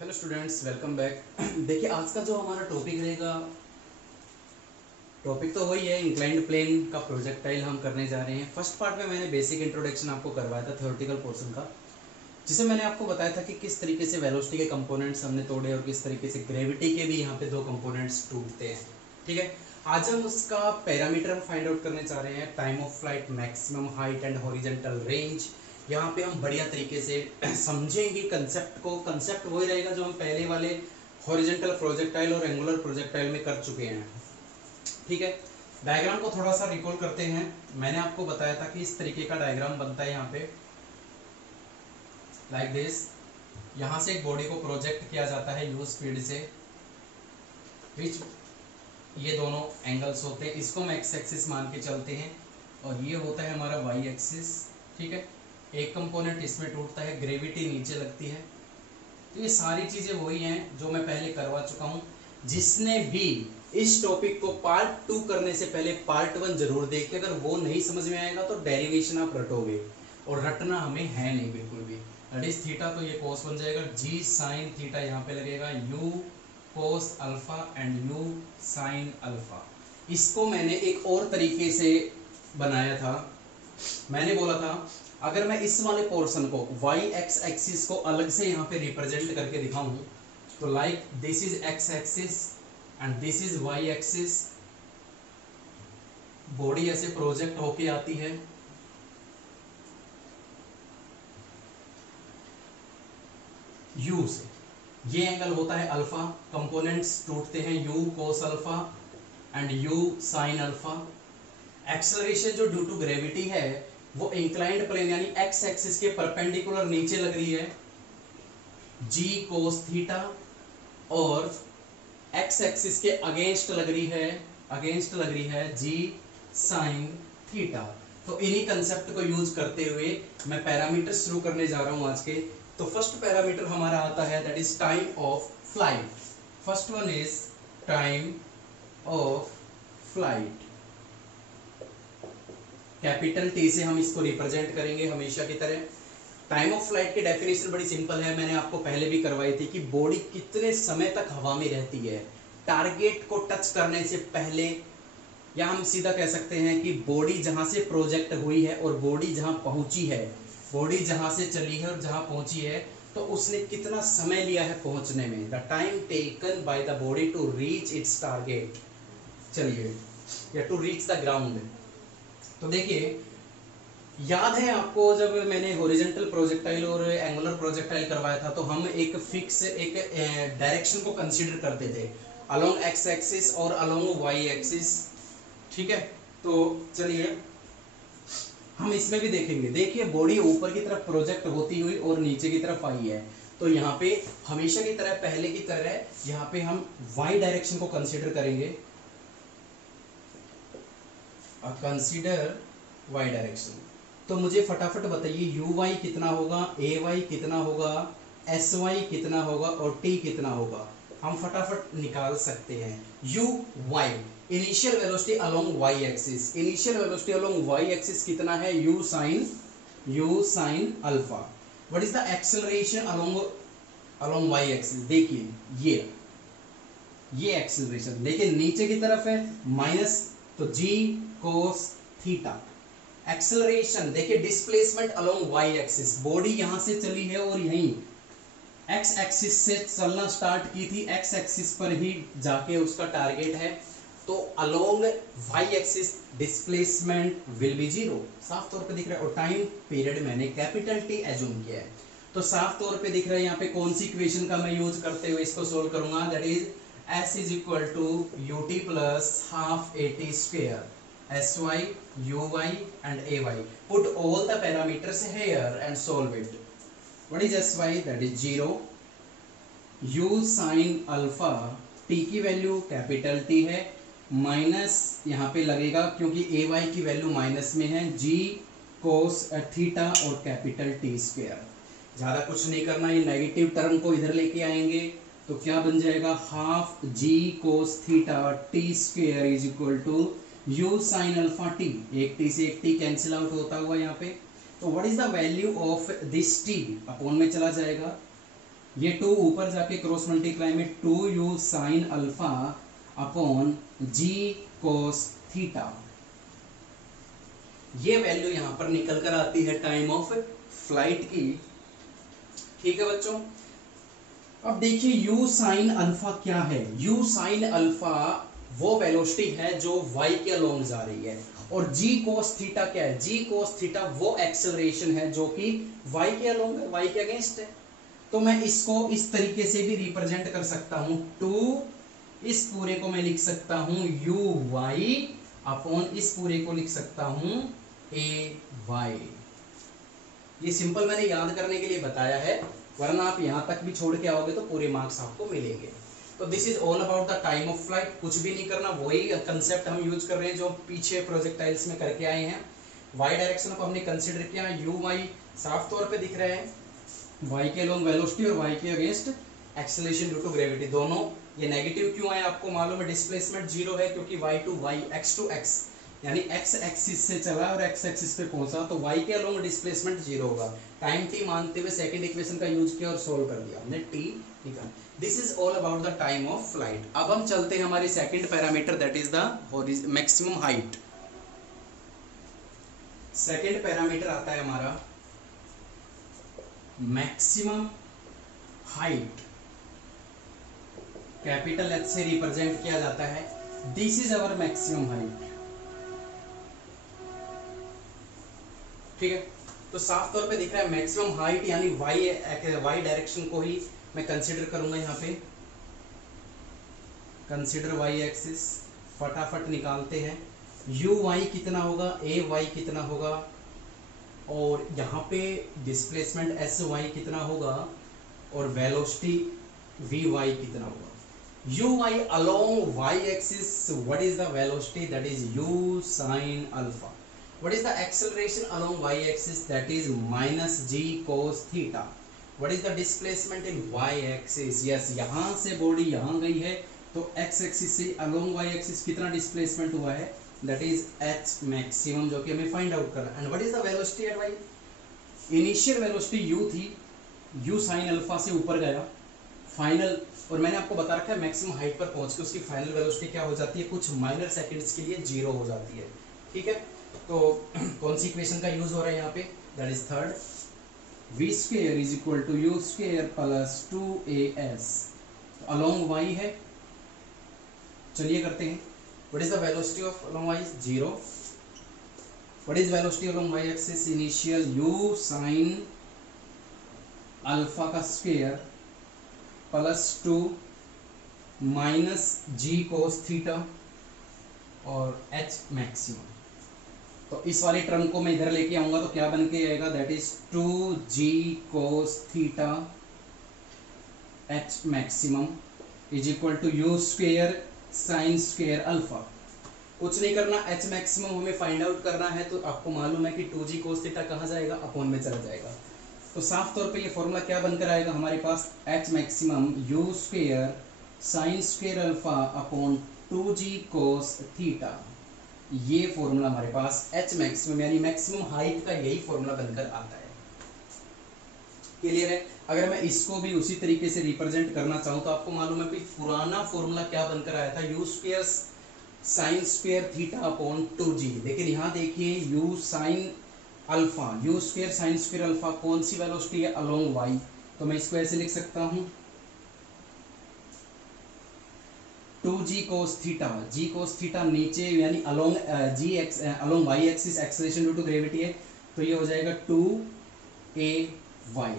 Hello students, welcome back. देखिए, आज का जो हमारा टॉपिक रहेगा, टॉपिक तो वही है, इंक्लाइंड प्लेन का प्रोजेक्टाइल हम करने जा रहे हैं। फर्स्ट पार्ट में मैंने बेसिक इंट्रोडक्शन आपको करवाया था थ्योरेटिकल पोर्शन का, जिसे मैंने आपको बताया था कि किस तरीके से वेलोसिटी के कंपोनेंट्स हमने तोड़े और किस तरीके से ग्रेविटी के भी यहाँ पे दो कंपोनेंट्स टूटते हैं। ठीक है, आज हम उसका पैरामीटर फाइंड आउट करने जा रहे हैं, time of flight, maximum height and horizontal range. यहाँ पे हम बढ़िया तरीके से समझेंगे कंसेप्ट को। कंसेप्ट वही रहेगा जो हम पहले वाले हॉरिजॉन्टल प्रोजेक्टाइल और एंगुलर प्रोजेक्टाइल में कर चुके हैं। ठीक है, डायग्राम को थोड़ा सा रिकॉल करते हैं। मैंने आपको बताया था कि इस तरीके का डायग्राम बनता है यहाँ पे, लाइक दिस। यहाँ से एक बॉडी को प्रोजेक्ट किया जाता है यू स्पीड से, विच ये दोनों एंगल्स होते हैं। इसको हम एक्स एक्सिस मान के चलते हैं और ये होता है हमारा वाई एक्सिस। ठीक है, एक कंपोनेंट इसमें टूटता है, ग्रेविटी नीचे लगती है। तो ये सारी चीजें वही हैं जो मैं पहले करवा चुका हूँ। जिसने भी इस टॉपिक को पार्ट 2 करने से पहले पार्ट 1 जरूर देखे। अगर वो नहीं समझ में आएगा तो डेरिवेशन आप रटोगे, और रटना हमें है नहीं बिल्कुल भी। दैट इज थीटा, तो ये कोस बन जाएगा, जी साइन थीटा यहाँ पे लगेगा, you cos alpha and you sine alpha. इसको मैंने एक और तरीके से बनाया था। मैंने बोला था अगर मैं इस वाले पोर्शन को वाई एक्स एक्सिस को अलग से यहाँ पे रिप्रेजेंट करके दिखाऊं, तो like this is X axis and this is Y axis. Body ऐसे प्रोजेक्ट होके आती है, यू से। ये एंगल होता है अल्फा, कंपोनेंट्स टूटते हैं you cos alpha and you sine alpha. Acceleration जो ड्यू टू ग्रेविटी है वो इंक्लाइंड प्लेन यानी एक्स एक्सिस के परपेंडिकुलर नीचे लग रही है, जी कोस थीटा, और एक्स एक्सिस के अगेंस्ट लग रही है जी साइन थीटा। तो इन्हीं कंसेप्ट को यूज करते हुए मैं पैरामीटर शुरू करने जा रहा हूं आज के। तो फर्स्ट पैरामीटर हमारा आता है, that is time of flight. First one is time of flight. Capital T से हम इसको रिप्रेजेंट करेंगे हमेशा की तरह। टाइम ऑफ फ्लाइट की डेफिनेशन बड़ी सिंपल है, मैंने आपको पहले भी करवाई थी, कि बॉडी कितने समय तक हवा में रहती है टारगेट को टच करने से पहले। या हम सीधा कह सकते हैं कि बॉडी जहां से प्रोजेक्ट हुई है और बॉडी जहां पहुंची है, बॉडी जहां से चली है और जहां पहुंची है, तो उसने कितना समय लिया है पहुंचने में। The time taken by the body to reach its target, चलिए, या टू रीच द ग्राउंड। तो देखिए, याद है आपको जब मैंने हॉरिजॉन्टल प्रोजेक्टाइल और एंगुलर प्रोजेक्टाइल करवाया था, तो हम एक फिक्स एक डायरेक्शन को कंसीडर करते थे, अलोंग एक्स एक्सिस और अलोंग वाई एक्सिस। ठीक है, तो चलिए हम इसमें भी देखेंगे। देखिए, बॉडी ऊपर की तरफ प्रोजेक्ट होती हुई और नीचे की तरफ आई है, तो यहाँ पे हमेशा की तरह, पहले की तरह यहाँ पे हम वाई डायरेक्शन को कंसीडर करेंगे, कंसीडर वाई डायरेक्शन। तो मुझे फटाफट बताइए यू वाई कितना होगा, ए वाई कितना होगा, एस वाई कितना होगा और टी कितना होगा। हम फटाफट निकाल सकते हैं। U y, initial velocity along Y axis, initial velocity along Y axis कितना है, u sine alpha. What is the acceleration along Y axis. देखिए ये एक्सेलरेशन, देखिए नीचे की तरफ है माइनस, तो जी कोस थीटा। एक्सेलरेशन देखिए, displacement along Y axis, body यहां से चली है और यहीं एक्स एक्सिस से चलना स्टार्ट की थी, एक्स एक्सिस पर ही जाके उसका टारगेट है, तो along Y axis displacement will be zero. साफ तौर पे दिख रहा है, और टाइम पीरियड मैंने कैपिटल टी एज्यूम किया है, तो साफ तौर पे दिख रहा है यहाँ पे कौन सी इक्वेशन का मैं यूज करते हुए इसको सोल्व करूंगा, that is S is equal to ut plus half at square, sy, uy and ay. Put all the parameters here and solve it. What is sy? That is 0. u sin alpha, t की value capital T है, minus यहाँ पे लगेगा क्योंकि ay की value minus में है, g cos theta और कैपिटल T स्क्वायर। ज़्यादा कुछ नहीं करना, ये नेगेटिव टर्म को इधर लेके आएंगे, तो क्या बन जाएगा, half g cos theta T square is equal to u sine alpha T. एक टी से एक टी कैंसिल आउट होता हुआ यहाँ पे, तो what is the value of this T, upon में चला जाएगा, ये 2 ऊपर जाके क्रॉस मल्टीप्लाई में 2u sine alpha upon g cos theta, ये वैल्यू यहां पर निकल कर आती है टाइम ऑफ फ्लाइट की। ठीक है बच्चों, अब देखिए u साइन अल्फा क्या है। u साइन अल्फा वो वेलोसिटी है जो y के अलोंग जा रही है, और g cos थीटा क्या है, g cos थीटा वो एक्सेलरेशन है जो कि y के अलोंग है, y के अगेंस्ट है। तो मैं इसको इस तरीके से भी रिप्रेजेंट कर सकता हूं, 2 इस पूरे को मैं लिख सकता हूं uy अपॉन इस पूरे को लिख सकता हूं ay। ये सिंपल मैंने याद करने के लिए बताया है, वरना आप यहां तक भी छोड़ के आओगे तो पूरे मार्क्स आपको मिलेंगे। तो this is all about the time of flight. कुछ भी नहीं करना, वही कंसेप्ट हम यूज कर रहे हैं जो पीछे प्रोजेक्टाइल्स में करके आए हैं। वाई डायरेक्शन को हमने कंसिडर किया, यू वाई साफ तौर पे दिख रहे हैं, वाई के अलोंग वेलोसिटी और वाई के against acceleration due to gravity. दोनों ये नेगेटिव क्यों है आपको मालूम है, डिस्प्लेसमेंट जीरो है क्योंकि Y to Y, X to X, यानी एक्स एक्सिस से चला और एक्स एक्सिस पे पहुंचा, तो वाई के अलोंग डिस्प्लेसमेंट जीरो होगा। टाइम टी मानते हुए सेकंड इक्वेशन का यूज किया और सोल्व कर दिया हमने, टी निकाल। This is all about the time of flight. अब हम चलते हैं हमारे second parameter, that is the maximum height. Second parameter आता है हमारा मैक्सिमम हाइट, कैपिटल एच से रिप्रेजेंट किया जाता है। This is our maximum height. ठीक है, तो साफ तौर पे दिख रहा है मैक्सिमम हाइट, यानी वाई डायरेक्शन को ही मैं कंसीडर करूंगा यहाँ पे। कंसीडर वाई एक्सिस, फटाफट निकालते हैं। यू वाई कितना होगा, ए वाई कितना होगा, और यहाँ पे डिस्प्लेसमेंट एस वाई कितना होगा, और वेलोसिटी वी वाई कितना होगा। U y along Y axis, what is the velocity, that is u sine alpha. What is the acceleration along y-axis, that is minus g cos theta. What is the displacement in y-axis? Yes, यहाँ से body यहाँ गई है, तो x-axis से along y-axis कितना displacement हुआ है, that is h maximum, जो कि हमें फाइंड आउट करना है। And what is the velocity at y? Initial velocity u थी, u sin अल्फा से ऊपर गया, फाइनल, और मैंने आपको बता रखा है मैक्सिमम हाइट पर पहुंच के उसकी फाइनल वेलोसिटी क्या हो जाती है, कुछ माइनर सेकंड्स के लिए जीरो हो जाती है। ठीक है, तो कौन सी इक्वेशन का यूज हो रहा है यहाँ पे, that is third, v square is equal to u square plus 2as। Along y है, चलिए करते हैं। What is the velocity of along y, zero. What is velocity along y axis, initial u sine alpha का square plus 2 minus g cos theta और h maximum. तो इस वाली term को मैं इधर लेके आऊंगा तो क्या बन के आएगा, that is 2g cos theta h maximum is equal to u square sine square alpha. कुछ नहीं करना, h मैक्सिमम हमें फाइंड आउट करना है, तो आपको मालूम है कि 2g cos थीटा कहाँ जाएगा, अपॉन में चला जाएगा। तो साफ तौर पे ये फॉर्मूला क्या बनकर आएगा हमारे पास, h maximum you square sine square alpha upon 2g cos theta. ये फॉर्मूला हमारे पास h मैक्सिमम यानी मैक्सिमम हाइट का यही फॉर्मूला बनकर आता है। क्लियर है? अगर मैं इसको भी उसी तरीके से रिप्रेजेंट करना चाहूँ तो आपको मालूम है कि पुराना फॉर्मूला क्या बनकर आया था, you square sine square theta upon 2g। लेकिन यहाँ देखिए you sine alpha, you square sine square alpha कौन सी वेलोसिटी है, अलोंग y, तो मैं इसको ऐसे लिख सकता हूँ 2g cos theta, g cos theta नीचे यानी along along y axis acceleration due to gravity है, तो ये हो जाएगा 2ay।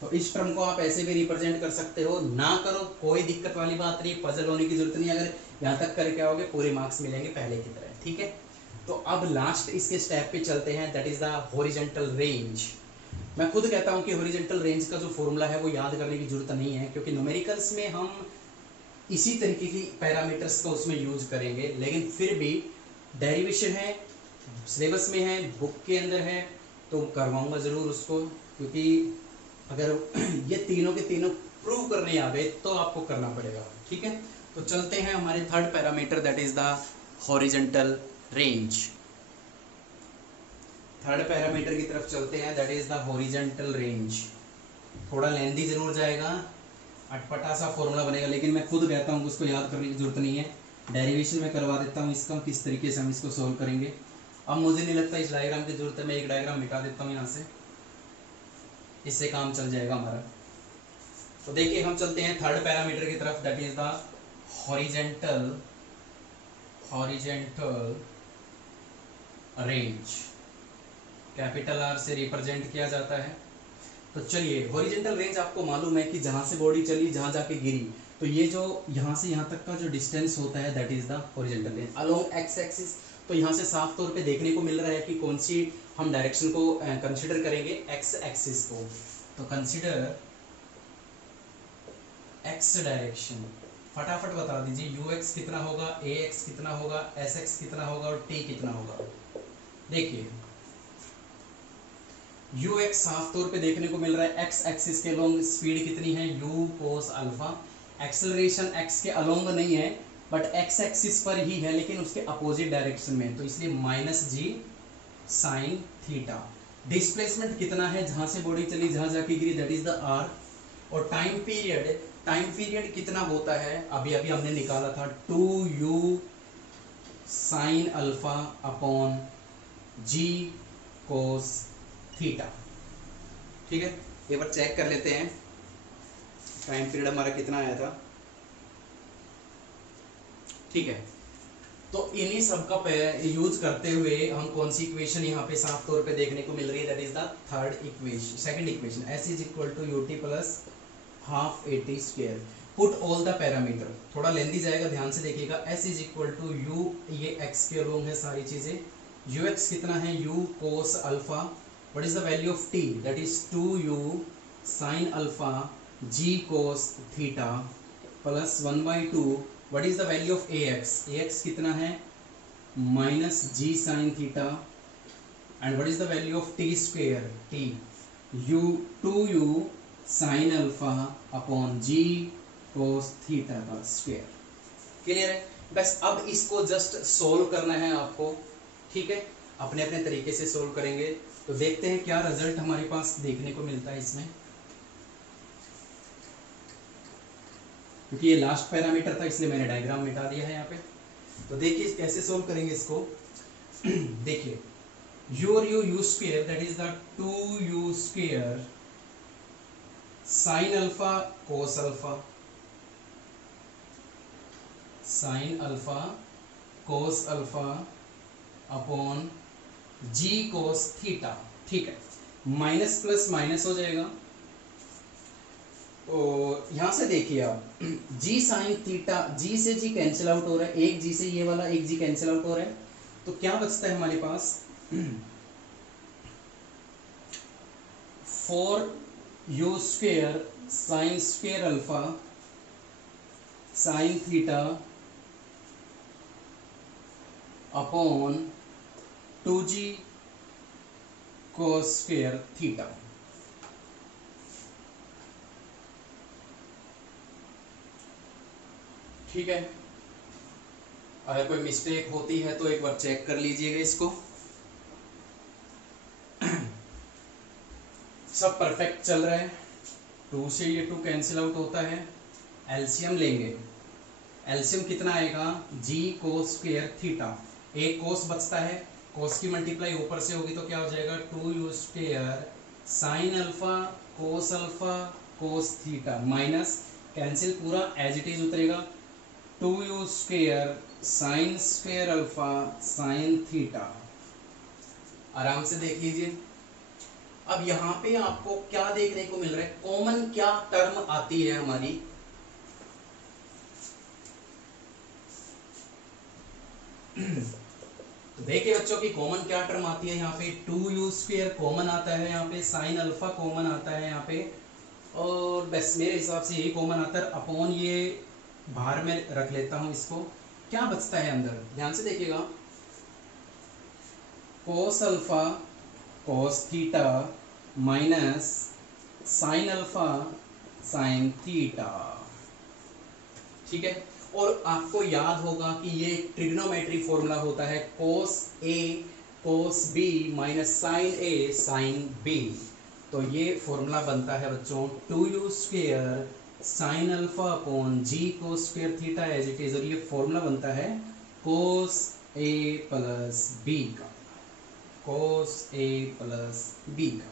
तो इस टर्म को आप ऐसे भी रिप्रेजेंट कर सकते हो, ना करो कोई दिक्कत वाली बात नहीं, पजल होने की जरूरत नहीं, अगर यहाँ तक करके आओगे पूरे मार्क्स मिलेंगे पहले की तरह। ठीक है, तो अब लास्ट इसके स्टेप पे चलते हैं, that is the horizontal range. मैं खुद कहता हूँ कि हॉरिजॉन्टल रेंज का जो फॉर्मूला है वो याद करने की जरूरत नहीं है, क्योंकि न्यूमेरिकल्स में हम इसी तरीके की पैरामीटर्स को उसमें यूज करेंगे, लेकिन फिर भी डेरिवेशन है, सिलेबस में है, बुक के अंदर है, तो करवाऊंगा ज़रूर उसको, क्योंकि अगर ये तीनों के तीनों प्रूव करने आ गए तो आपको करना पड़ेगा। ठीक है, तो चलते हैं हमारे third parameter, that is the horizontal range. Third parameter की तरफ चलते हैं, that is the horizontal range. थोड़ा लेंदी जरूर जाएगा, अटपटा सा फॉर्मूला बनेगा, लेकिन मैं खुद कहता हूँ उसको याद करने की जरूरत नहीं है, डेरिवेशन में करवा देता हूँ इसका किस तरीके से हम इसको सोल्व करेंगे। अब मुझे नहीं लगता इस डायग्राम की जरूरत है, मैं एक डायग्राम मिटा देता हूँ यहाँ से, इससे काम चल जाएगा हमारा। तो देखिए हम चलते हैं थर्ड पैरामीटर की तरफ, that is the horizontal range, capital R से रिप्रेजेंट किया जाता है। तो चलिए हॉरिजेंटल रेंज आपको मालूम है कि जहां से बॉडी चली जहां जाके गिरी, तो ये जो यहां से यहां तक का जो डिस्टेंस होता है that is the horizontal range along x axis. तो यहां से साफ तौर पे देखने को मिल रहा है कि कौन सी हम डायरेक्शन को कंसीडर करेंगे, एक्स एक्सिस को। तो कंसीडर एक्स डायरेक्शन, फटाफट बता दीजिए यू एक्स कितना होगा, ए एक्स कितना होगा, एस एक्स कितना होगा और टी कितना होगा। देखिए यू एक्स साफ तौर पे देखने को मिल रहा है, एक्स एक्सिस के अलोंग स्पीड कितनी है, you cos alpha. Acceleration x के अलोंग नहीं है बट एक्स एक्सिस पर ही है, लेकिन उसके अपोजिट डायरेक्शन में, तो इसलिए minus g sine theta. Displacement कितना है, जहां से बॉडी चली जहां जाके गिरी, दैट इज द आर। और टाइम पीरियड कितना होता है, अभी अभी हमने निकाला था 2u sine alpha upon g cos theta. ठीक है, एक बार चेक कर लेते हैं टाइम पीरियड हमारा कितना आया था। ठीक है, तो इन्हीं सब का यूज करते हुए हम कौन सी इक्वेशन यहाँ पे साफ तौर पे देखने को मिल रही है, that is the third equation, second equation, s is equal to u T plus half a T square. Put all the parameter, थोड़ा लेंदी जाएगा, ध्यान से देखिएगा। s is equal to u, ये x के अलोंग है सारी चीजें, यू एक्स कितना है, u cos alpha, what is the value of t, that is 2u sine alpha g cos theta plus 1/2, what is the value of ax कितना है, minus g sine theta, and what is the value of t square, t u 2u sine alpha upon g cos theta का square. Clear है, बस अब इसको just solve करना है आपको। ठीक है, अपने अपने तरीके से सोल्व करेंगे, तो देखते हैं क्या रिजल्ट हमारे पास देखने को मिलता है इसमें। क्योंकि ये लास्ट पैरामीटर था इसलिए मैंने डायग्राम मिटा दिया है यहाँ पे। तो देखिए कैसे सोल्व करेंगे इसको। देखिए u square that is the 2u square sine alpha cos alpha, sine alpha cos alpha upon g cos theta. ठीक है, माइनस प्लस माइनस हो जाएगा, और यहां से देखिए आप जी साइन थीटा, जी से जी कैंसिल आउट हो रहा है, एक जी से ये वाला एक जी कैंसिल आउट हो रहा है, तो क्या बचता है हमारे पास 4u square sine square alpha sine theta upon 2g कोस स्क्वायर थीटा। ठीक है, अगर कोई मिस्टेक होती है तो एक बार चेक कर लीजिएगा इसको। सब परफेक्ट चल रहा है, 2 से ये 2 कैंसिल आउट होता है, एलसीएम लेंगे, एलसीएम कितना आएगा, जी कोस स्क्वायर थीटा, एक कोस बचता है, कोस की मल्टीप्लाई ऊपर से होगी तो क्या हो जाएगा 2u square sine alpha cos theta, minus cancel पूरा एज इट इज उतरेगा, 2u square sine square alpha sine theta. आराम से देख लीजिए। अब यहाँ पे आपको क्या देखने को मिल रहा है, कॉमन क्या टर्म आती है हमारी, तो देखिए बच्चों की कॉमन क्या टर्म आती है, यहाँ पे 2u स्क्वायर कॉमन आता है, यहाँ पे साइन अल्फा कॉमन आता है यहाँ पे, और बस मेरे हिसाब से यही कॉमन आता है, अपॉन ये बाहर में रख लेता हूं इसको। क्या बचता है अंदर, ध्यान से देखिएगा, cos alpha cos theta minus sine alpha sine theta. ठीक है, और आपको याद होगा कि ये ट्रिग्नोमेट्री फॉर्मूला होता है, cos A cos B minus sine A sine B. तो ये फॉर्मूला बनता है बच्चों 2u² sine alpha upon g cos square theta as it is, और ये फॉर्मूला बनता है कोस ए प्लस बी का, कोस ए प्लस बी का।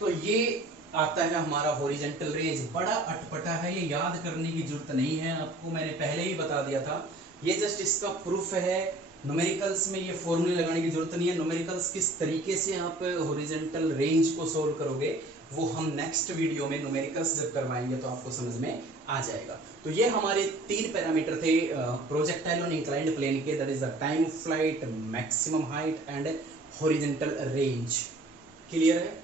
तो ये आता है हमारा हॉरिजॉन्टल रेंज। बड़ा अटपटा है, ये याद करने की जरूरत नहीं है आपको, मैंने पहले ही बता दिया था। ये जस्ट इसका प्रूफ है। न्यूमेरिकल्स में ये फॉर्मूले लगाने की जरूरत नहीं है। न्यूमेरिकल्स किस तरीके से आप हॉरिजॉन्टल रेंज को सोल्व करोगे वो हम नेक्स्ट वीडियो में न्यूमेरिकल्स जब करवाएंगे तो आपको समझ में आ जाएगा। तो ये हमारे 3 पैरामीटर थे प्रोजेक्टाइल ऑन इंक्लाइंड प्लेन के, that is the time of flight, maximum height and horizontal range. Clear है?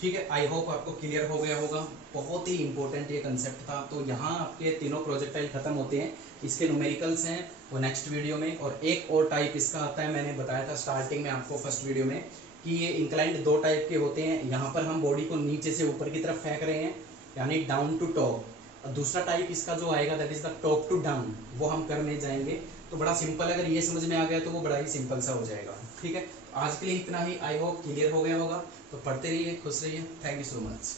ठीक है, आई होप आपको क्लियर हो गया होगा। बहुत ही इंपॉर्टेंट ये कंसेप्ट था। तो यहाँ आपके तीनों प्रोजेक्टाइल खत्म होते हैं, इसके न्यूमेरिकल्स हैं वो नेक्स्ट वीडियो में। और एक और टाइप इसका आता है, मैंने बताया था स्टार्टिंग में आपको फर्स्ट वीडियो में कि ये इंक्लाइंड 2 टाइप के होते हैं। यहाँ पर हम बॉडी को नीचे से ऊपर की तरफ फेंक रहे हैं, यानी डाउन टू टॉप। और दूसरा टाइप इसका जो आएगा that is the top to down, वो हम करने जाएंगे। तो बड़ा सिंपल, अगर ये समझ में आ गया तो वो बड़ा ही सिंपल सा हो जाएगा। ठीक है, आज के लिए इतना ही। आई होप क्लियर हो गया होगा। तो पढ़ते रहिए, खुश रहिए। Thank you so much.